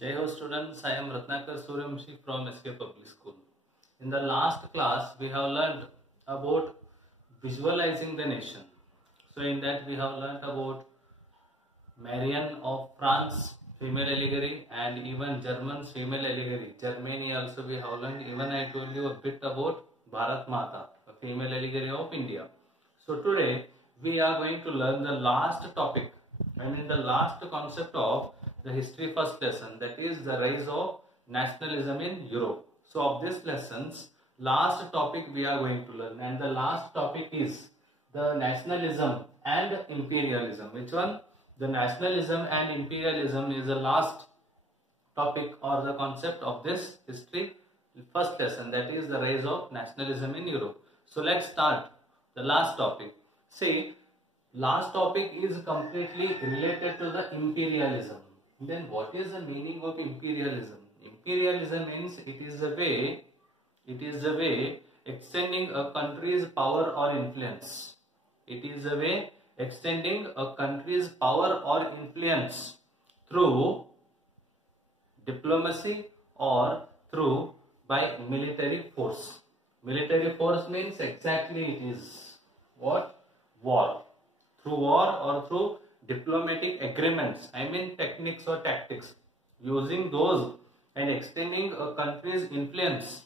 Jai Ho students, I am Ratnakar Suryamshi from SK Public School. In the last class, we have learned about visualizing the nation. So in that we have learned about Marianne of France, female allegory, and even German's female allegory. Germany also we have learned. Even I told you a bit about Bharat Mata, a female allegory of India. So today we are going to learn the last topic, the last concept of the history first lesson, that is the rise of nationalism in Europe. So of this lesson's last topic we are going to learn, and the last topic is the nationalism and imperialism. Which one? The nationalism and imperialism is the last topic or the concept of this history first lesson, that is the rise of nationalism in Europe. So let's start the last topic. See, last topic is completely related to the imperialism. Then what is the meaning of imperialism? Imperialism means it is the way extending a country's power or influence. It is a way extending a country's power or influence through diplomacy or through by military force. Military force means exactly it is what? War. Through war or through diplomatic agreements, techniques or tactics, using those and extending a country's influence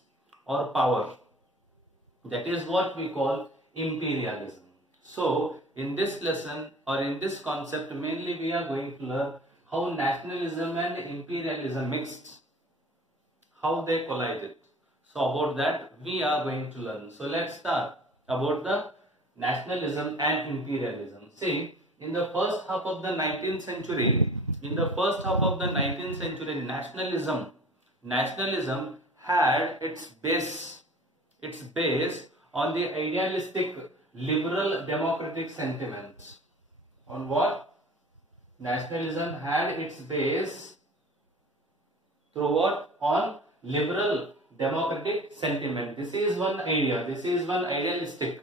or power. That is what we call imperialism. So in this lesson or in this concept, mainly we are going to learn how nationalism and imperialism mixed, how they collided. So about that we are going to learn. So let's start about the nationalism and imperialism. See, in the first half of the 19th century, nationalism had its base on the idealistic liberal democratic sentiments. On what? Nationalism had its base through what? On liberal democratic sentiment. This is one idea. This is one idealistic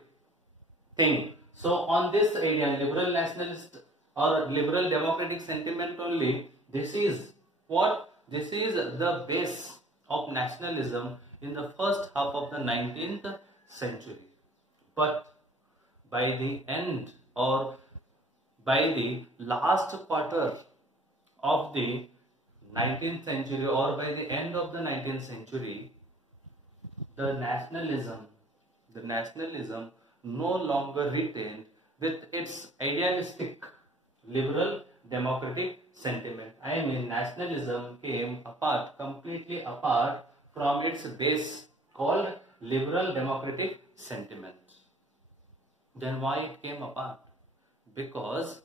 thing. So on this idea, liberal nationalist or liberal democratic sentiment only, this is what? This is the base of nationalism in the first half of the 19th century. But by the end or by the last quarter of the 19th century or by the end of the 19th century, the nationalism no longer retained with its idealistic liberal democratic sentiment. Nationalism came apart, completely apart from its base called liberal democratic sentiment. Then why it came apart? Because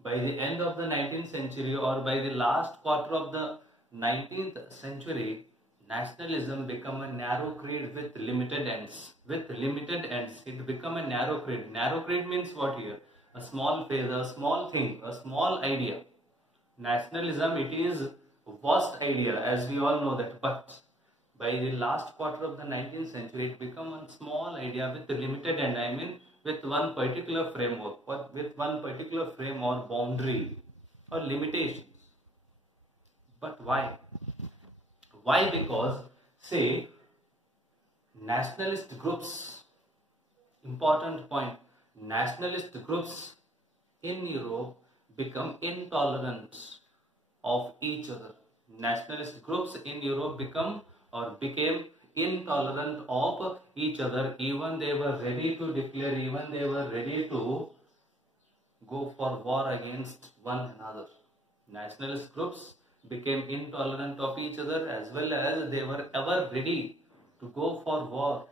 by the end of the 19th century or by the last quarter of the 19th century, nationalism became a narrow creed with limited ends. It became a narrow creed. Narrow creed means what here? A small phase, a small thing, a small idea. Nationalism, it is a vast idea, as we all know that. But by the last quarter of the 19th century, it became a small idea with limited end. With one particular framework, with one particular frame or boundary or limitations. But why? Why? Because, say, nationalist groups, important point, nationalist groups in Europe become intolerant of each other. Nationalist groups in Europe became intolerant of each other. Even they were ready to declare, even they were ready to go for war against one another. Nationalist groups became intolerant of each other, as well as they were ever ready to go for war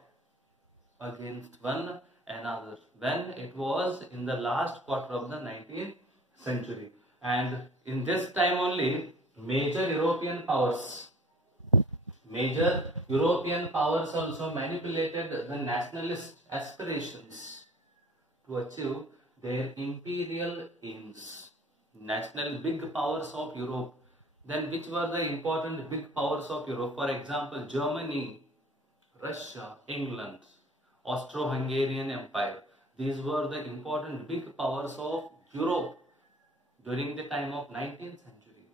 against one another when it was in the last quarter of the 19th century. And in this time only, major European powers also manipulated the nationalist aspirations to achieve their imperial aims. National big powers of Europe. Then which were the important big powers of Europe? For example, Germany, Russia, England, Austro-Hungarian Empire. These were the important big powers of Europe during the time of 19th century.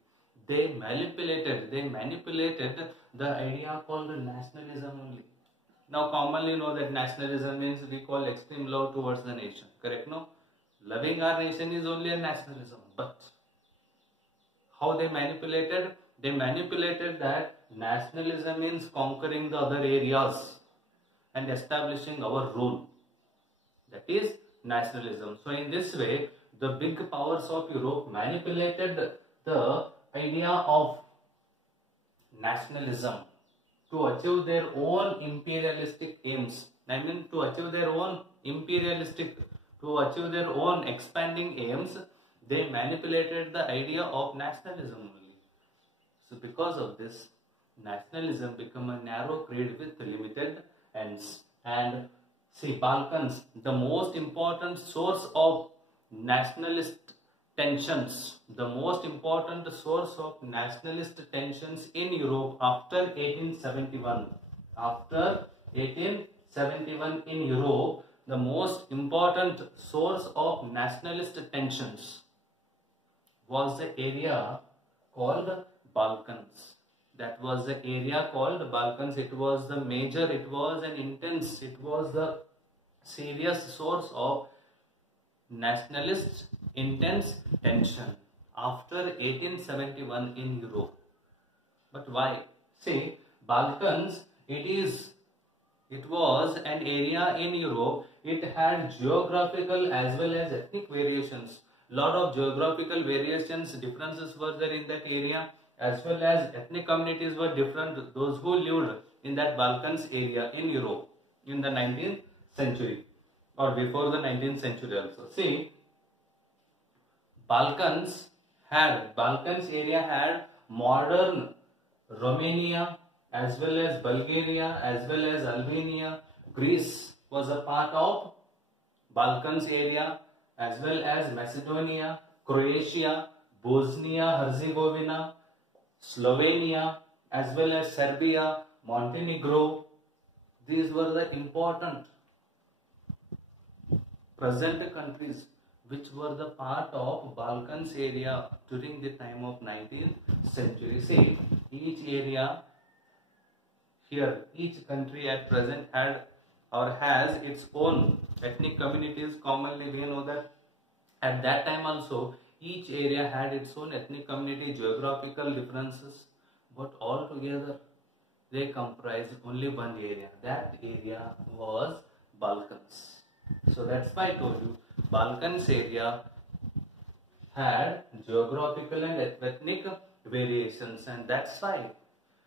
they manipulated the idea called nationalism only. Now commonly know that nationalism means we call extreme love towards the nation, correct? No, loving our nation is only a nationalism. But how they manipulated? They manipulated that nationalism means conquering the other areas and establishing our rule. That is nationalism. So in this way, the big powers of Europe manipulated the idea of nationalism to achieve their own imperialistic aims. I mean, to achieve their own expanding aims, they manipulated the idea of nationalism only. So because of this, nationalism became a narrow creed with limited ends. And see, Balkans, the most important source of nationalist tensions, in Europe after 1871. After 1871 in Europe, the most important source of nationalist tensions was the area called Balkans. That was the area called Balkans. It was the major, it was the serious source of nationalist intense tension after 1871 in Europe. But why? See, Balkans, it was an area in Europe. It had geographical as well as ethnic variations. Lot of geographical variations, differences were there in that area, as well as ethnic communities were different. Those who lived in that Balkans area in Europe in the 19th century or before the 19th century also. See, Balkans area had modern Romania as well as Bulgaria as well as Albania. Greece was a part of Balkans area, as well as Macedonia, Croatia, Bosnia-Herzegovina, Slovenia, as well as Serbia, Montenegro. These were the important present countries which were the part of Balkans area during the time of 19th century. See, each area here, each country at present had or has its own ethnic communities. Commonly we know that at that time also each area had its own ethnic community, geographical differences, but all together they comprised only one area. That area was Balkans. So that's why I told you Balkans area had geographical and ethnic variations, and that's why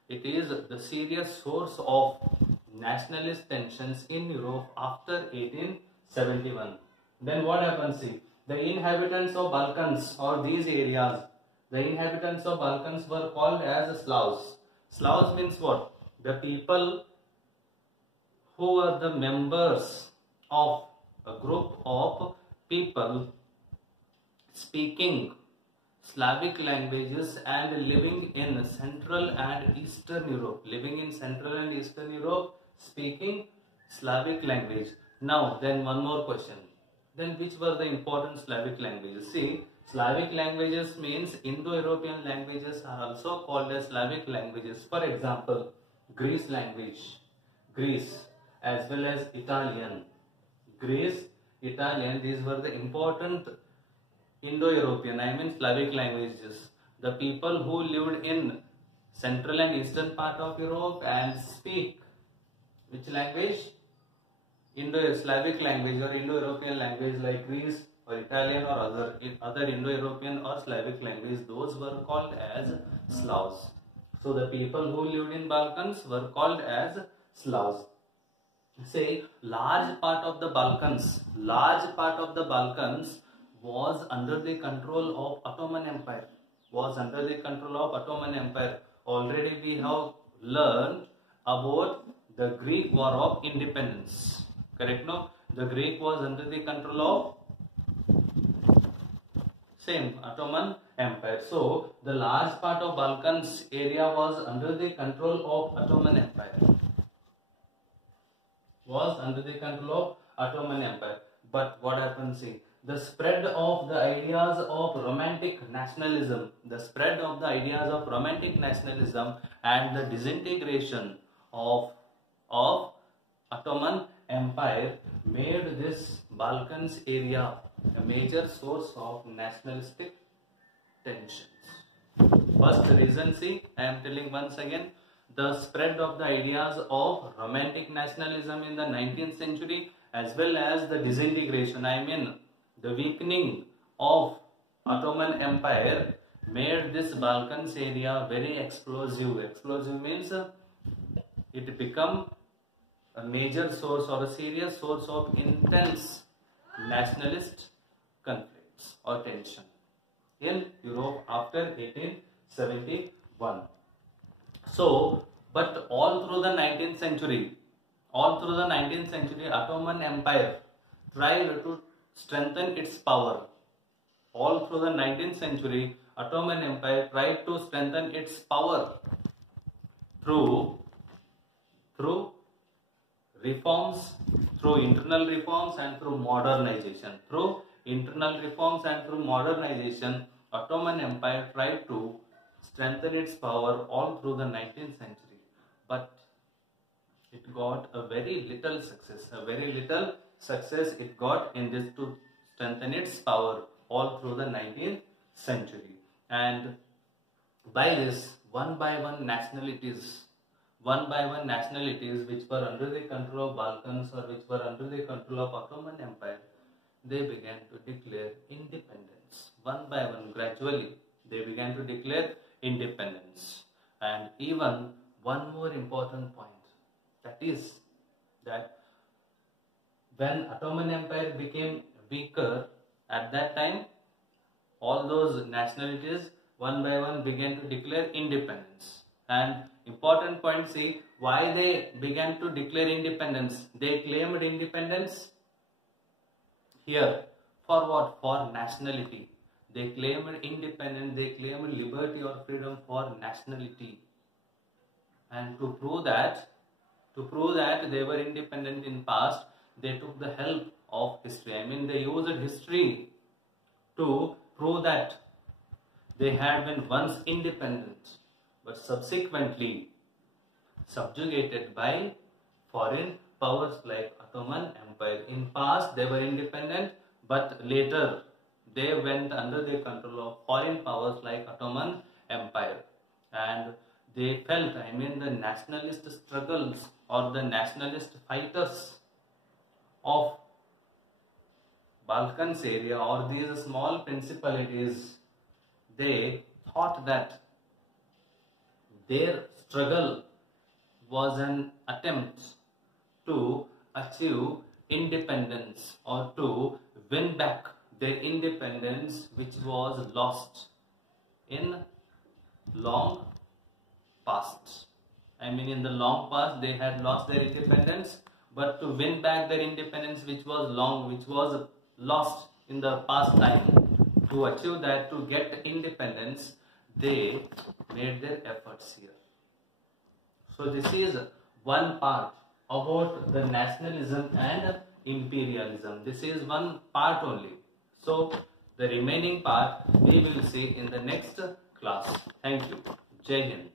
it is the serious source of nationalist tensions in Europe after 1871. Then what happens? See, the inhabitants of Balkans or these areas, the inhabitants of Balkans were called as Slavs. Slavs means what? The people who were the members of a group of people speaking Slavic languages and living in Central and Eastern Europe. Speaking Slavic language. Now, then one more question. Then which were the important Slavic languages? See, Slavic languages means Indo-European languages are also called as Slavic languages. For example, Greece language, Greece, as well as Italian. Greece, Italian, these were the important Indo-European, I mean Slavic languages. The people who lived in Central and Eastern part of Europe and speak which language? Indo-Slavic language or Indo-European language like Greece or Italian or other Indo-European or Slavic language, those were called as Slavs. So the people who lived in Balkans were called as Slavs. Say, large part of the Balkans was under the control of Ottoman Empire. Already we have learned about the Greek War of Independence. Correct? No? The Greek was under the control of Ottoman Empire. So the large part of Balkans area was under the control of Ottoman Empire. But what happens? See, the spread of the ideas of romantic nationalism, and the disintegration of Ottoman Empire made this Balkans area a major source of nationalistic tensions. First reason, see, I am telling once again, the spread of the ideas of romantic nationalism in the 19th century as well as the disintegration, I mean the weakening of Ottoman Empire made this Balkans area very explosive. Explosive means it become a major source or a serious source of intense nationalist conflicts or tension in Europe after 1871. So, but all through the 19th century, Ottoman Empire tried to strengthen its power. All through the 19th century, Ottoman Empire tried to strengthen its power through reforms, through internal reforms and through modernization. Through internal reforms and through modernization, Ottoman Empire tried to strengthen its power all through the 19th century. But it got a very little success. It got in this to strengthen its power all through the 19th century. And by this, one by one nationalities which were under the control of Balkans or which were under the control of Ottoman Empire, they began to declare independence. One by one, gradually, they began to declare independence. And even one more important point, that is that when Ottoman Empire became weaker, at that time, all those nationalities one by one began to declare independence. And important point, see, why they began to declare independence. They claimed independence here. For what? For nationality. They claimed independence, they claimed liberty or freedom for nationality. And to prove that they were independent in past, they took the help of history. I mean, they used history to prove that they had been once independent, but subsequently subjugated by foreign powers like Ottoman Empire. In past, they were independent, but later they went under the control of foreign powers like Ottoman Empire. And they felt, I mean, the nationalist struggles or the nationalist fighters of Balkans area or these small principalities, they thought that their struggle was an attempt to achieve independence or to win back their independence which was lost in long past. I mean, in the long past they had lost their independence, but to win back their independence which was lost in the past time, to achieve that, to get independence, they made their efforts here. So this is one part about the nationalism and imperialism. This is one part only. So the remaining part we will see in the next class. Thank you. Jai Hind.